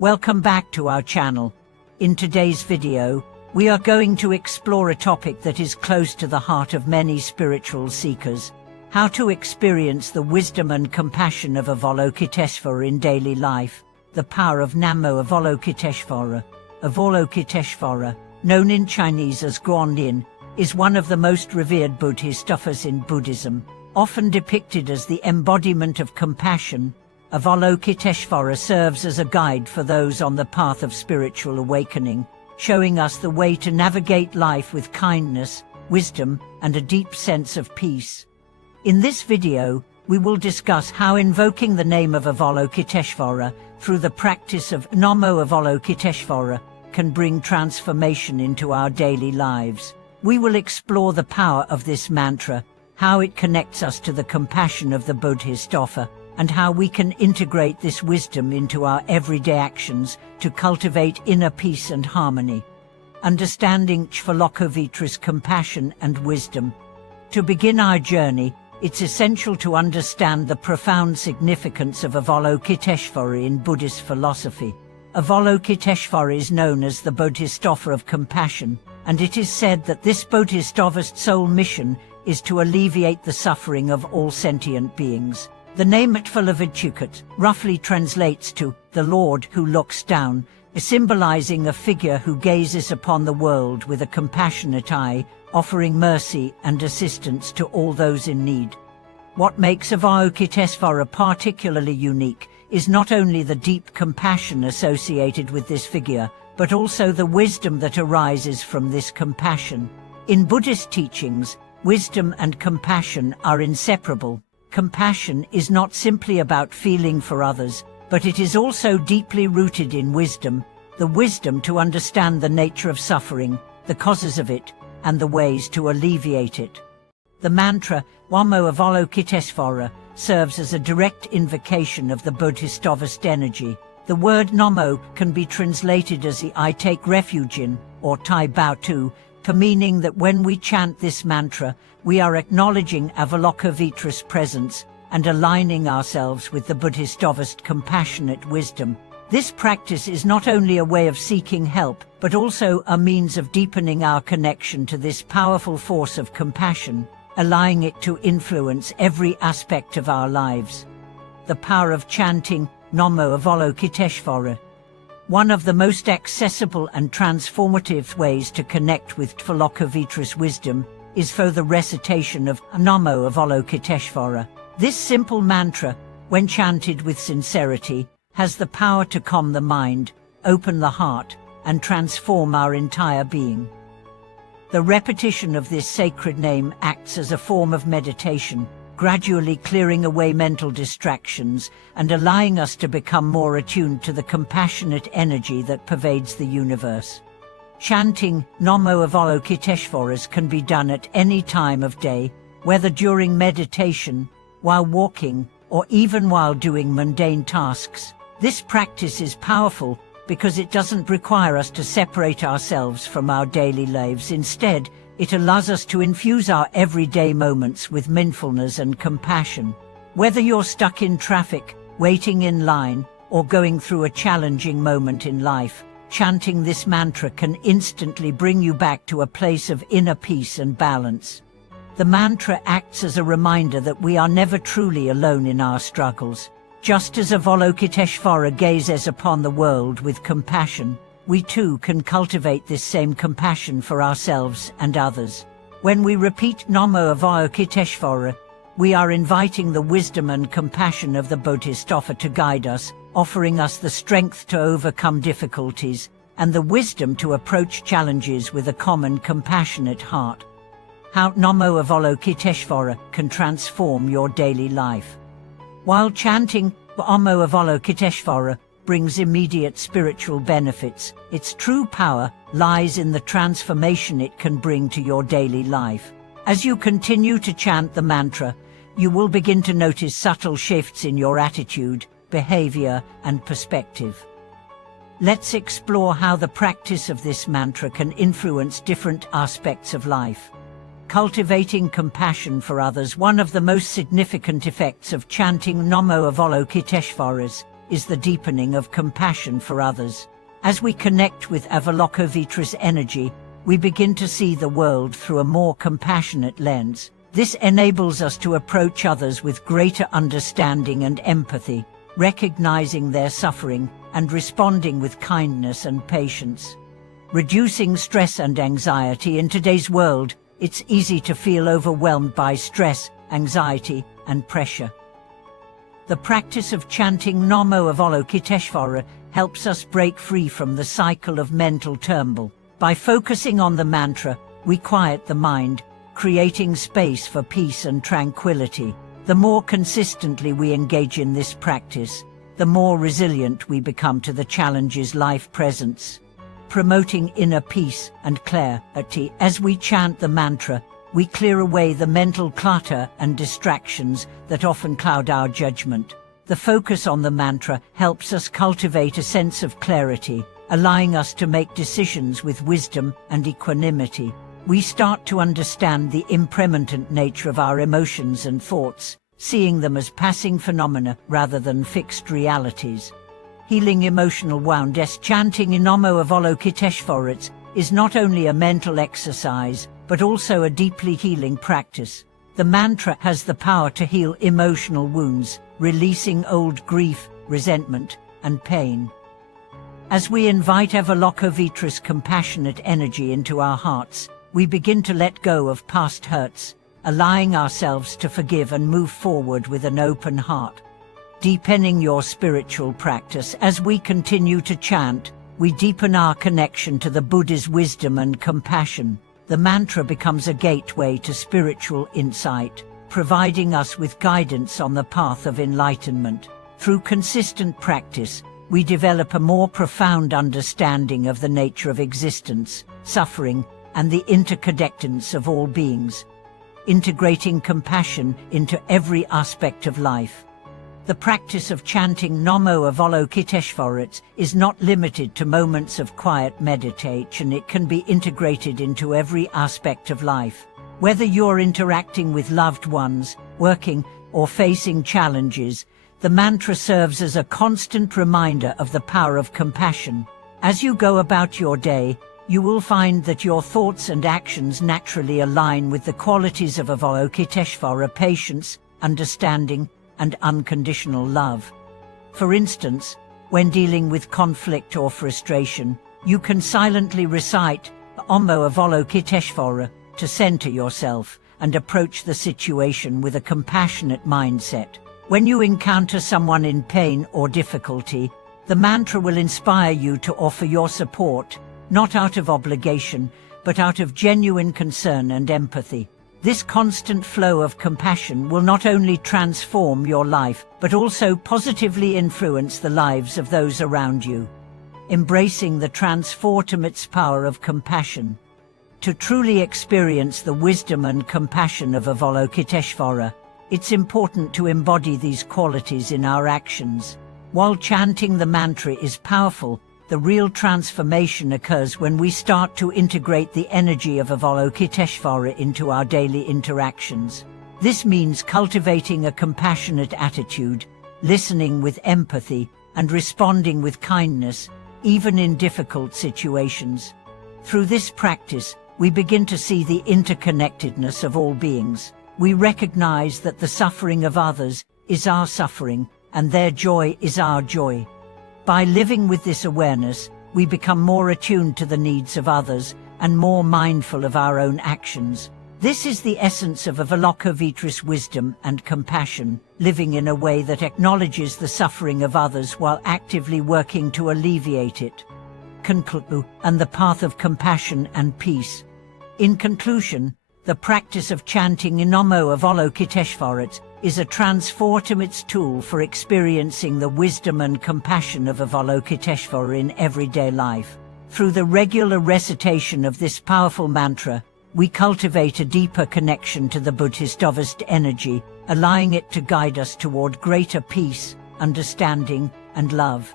Welcome back to our channel. In today's video, we are going to explore a topic that is close to the heart of many spiritual seekers: how to experience the wisdom and compassion of Avalokiteshvara in daily life, the power of Namo Avalokiteshvara. Avalokiteshvara, known in Chinese as Guanyin, is one of the most revered bodhisattvas in Buddhism. Often depicted as the embodiment of compassion, Avalokiteshvara serves as a guide for those on the path of spiritual awakening, showing us the way to navigate life with kindness, wisdom, and a deep sense of peace. In this video, we will discuss how invoking the name of Avalokiteshvara through the practice of Namo Avalokiteshvara can bring transformation into our daily lives. We will explore the power of this mantra, how it connects us to the compassion of the Bodhisattva, and how we can integrate this wisdom into our everyday actions to cultivate inner peace and harmony. Understanding Avalokiteshvara's compassion and wisdom. To begin our journey, it's essential to understand the profound significance of Avalokiteshvara in Buddhist philosophy. Avalokiteshvara is known as the Bodhisattva of compassion, and it is said that this Bodhisattva's sole mission is to alleviate the suffering of all sentient beings. The name Avalokiteshvara roughly translates to the Lord who looks down, symbolizing a figure who gazes upon the world with a compassionate eye, offering mercy and assistance to all those in need. What makes Avalokiteshvara particularly unique is not only the deep compassion associated with this figure, but also the wisdom that arises from this compassion. In Buddhist teachings, wisdom and compassion are inseparable. Compassion is not simply about feeling for others, but it is also deeply rooted in wisdom, the wisdom to understand the nature of suffering, the causes of it, and the ways to alleviate it. The mantra, Namo Avalokiteshvara, serves as a direct invocation of the Bodhisattva's energy. The word Namo can be translated as I take refuge in, or Tai Bao Tu, meaning that when we chant this mantra, we are acknowledging Avalokiteshvara's presence and aligning ourselves with the Bodhisattva's compassionate wisdom. This practice is not only a way of seeking help, but also a means of deepening our connection to this powerful force of compassion, allowing it to influence every aspect of our lives. The power of chanting Namo Avalokiteshvara. One of the most accessible and transformative ways to connect with Avalokiteshvara's wisdom is through the recitation of Namo Avalokiteshvara. This simple mantra, when chanted with sincerity, has the power to calm the mind, open the heart, and transform our entire being. The repetition of this sacred name acts as a form of meditation, gradually clearing away mental distractions and allowing us to become more attuned to the compassionate energy that pervades the universe. Chanting Namo Avalokiteshvara can be done at any time of day, whether during meditation, while walking, or even while doing mundane tasks. This practice is powerful because it doesn't require us to separate ourselves from our daily lives. Instead, it allows us to infuse our everyday moments with mindfulness and compassion. Whether you're stuck in traffic, waiting in line, or going through a challenging moment in life, chanting this mantra can instantly bring you back to a place of inner peace and balance. The mantra acts as a reminder that we are never truly alone in our struggles. Just as Avalokiteshvara gazes upon the world with compassion, we too can cultivate this same compassion for ourselves and others. When we repeat Namo Avalokiteshvara, we are inviting the wisdom and compassion of the Bodhisattva to guide us, offering us the strength to overcome difficulties and the wisdom to approach challenges with a calm and compassionate heart. How Namo Avalokiteshvara can transform your daily life. While chanting Namo Avalokiteshvara brings immediate spiritual benefits, its true power lies in the transformation it can bring to your daily life. As you continue to chant the mantra, you will begin to notice subtle shifts in your attitude, behavior, and perspective. Let's explore how the practice of this mantra can influence different aspects of life. Cultivating compassion for others. One of the most significant effects of chanting Namo Avalokiteshvara is the deepening of compassion for others. As we connect with Avalokiteshvara's energy, we begin to see the world through a more compassionate lens. This enables us to approach others with greater understanding and empathy, recognizing their suffering and responding with kindness and patience. Reducing stress and anxiety. In today's world, it's easy to feel overwhelmed by stress, anxiety, and pressure. The practice of chanting Namo Avalokiteshvara helps us break free from the cycle of mental turmoil. By focusing on the mantra, we quiet the mind, creating space for peace and tranquility. The more consistently we engage in this practice, the more resilient we become to the challenges life presents. Promoting inner peace and clarity. As we chant the mantra, we clear away the mental clutter and distractions that often cloud our judgment. The focus on the mantra helps us cultivate a sense of clarity, allowing us to make decisions with wisdom and equanimity. We start to understand the impermanent nature of our emotions and thoughts, seeing them as passing phenomena rather than fixed realities. Healing emotional wounds. Chanting Namo Avalokiteshvara is not only a mental exercise, but also a deeply healing practice. The mantra has the power to heal emotional wounds, releasing old grief, resentment, and pain. As we invite Avalokiteshvara's compassionate energy into our hearts, we begin to let go of past hurts, allowing ourselves to forgive and move forward with an open heart. Deepening your spiritual practice. As we continue to chant, we deepen our connection to the Buddha's wisdom and compassion. The mantra becomes a gateway to spiritual insight, providing us with guidance on the path of enlightenment. Through consistent practice, we develop a more profound understanding of the nature of existence, suffering, and the interconnectedness of all beings, integrating compassion into every aspect of life. The practice of chanting Namo Avalokiteshvara is not limited to moments of quiet meditation. It can be integrated into every aspect of life. Whether you're interacting with loved ones, working, or facing challenges, the mantra serves as a constant reminder of the power of compassion. As you go about your day, you will find that your thoughts and actions naturally align with the qualities of Avalokiteshvara: patience, understanding, and unconditional love. For instance, when dealing with conflict or frustration, you can silently recite Namo Avalokiteshvara to center yourself and approach the situation with a compassionate mindset. When you encounter someone in pain or difficulty, the mantra will inspire you to offer your support, not out of obligation, but out of genuine concern and empathy. This constant flow of compassion will not only transform your life, but also positively influence the lives of those around you. Embracing the transformative power of compassion. To truly experience the wisdom and compassion of Avalokiteshvara, it's important to embody these qualities in our actions. While chanting the mantra is powerful, the real transformation occurs when we start to integrate the energy of Avalokiteshvara into our daily interactions. This means cultivating a compassionate attitude, listening with empathy, and responding with kindness, even in difficult situations. Through this practice, we begin to see the interconnectedness of all beings. We recognize that the suffering of others is our suffering, and their joy is our joy. By living with this awareness, we become more attuned to the needs of others and more mindful of our own actions. This is the essence of Avalokiteshvara's wisdom and compassion, living in a way that acknowledges the suffering of others while actively working to alleviate it. And the path of compassion and peace. In conclusion, the practice of chanting Namo Avalokiteshvara is a transformative tool for experiencing the wisdom and compassion of Avalokiteshvara in everyday life. Through the regular recitation of this powerful mantra, we cultivate a deeper connection to the Buddhist energy, allowing it to guide us toward greater peace, understanding, and love.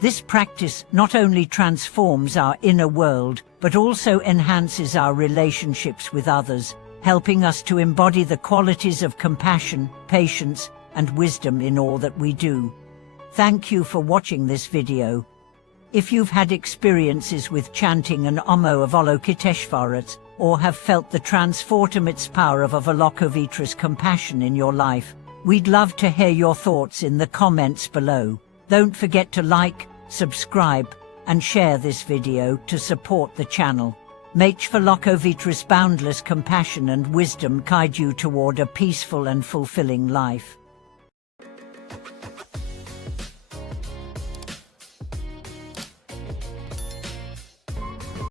This practice not only transforms our inner world, but also enhances our relationships with others, helping us to embody the qualities of compassion, patience, and wisdom in all that we do. Thank you for watching this video. If you've had experiences with chanting an Namo Avalokiteshvara, or have felt the transformative power of Avalokiteshvara's compassion in your life, we'd love to hear your thoughts in the comments below. Don't forget to like, subscribe, and share this video to support the channel. May Avalokiteshvara's boundless compassion and wisdom guide you toward a peaceful and fulfilling life.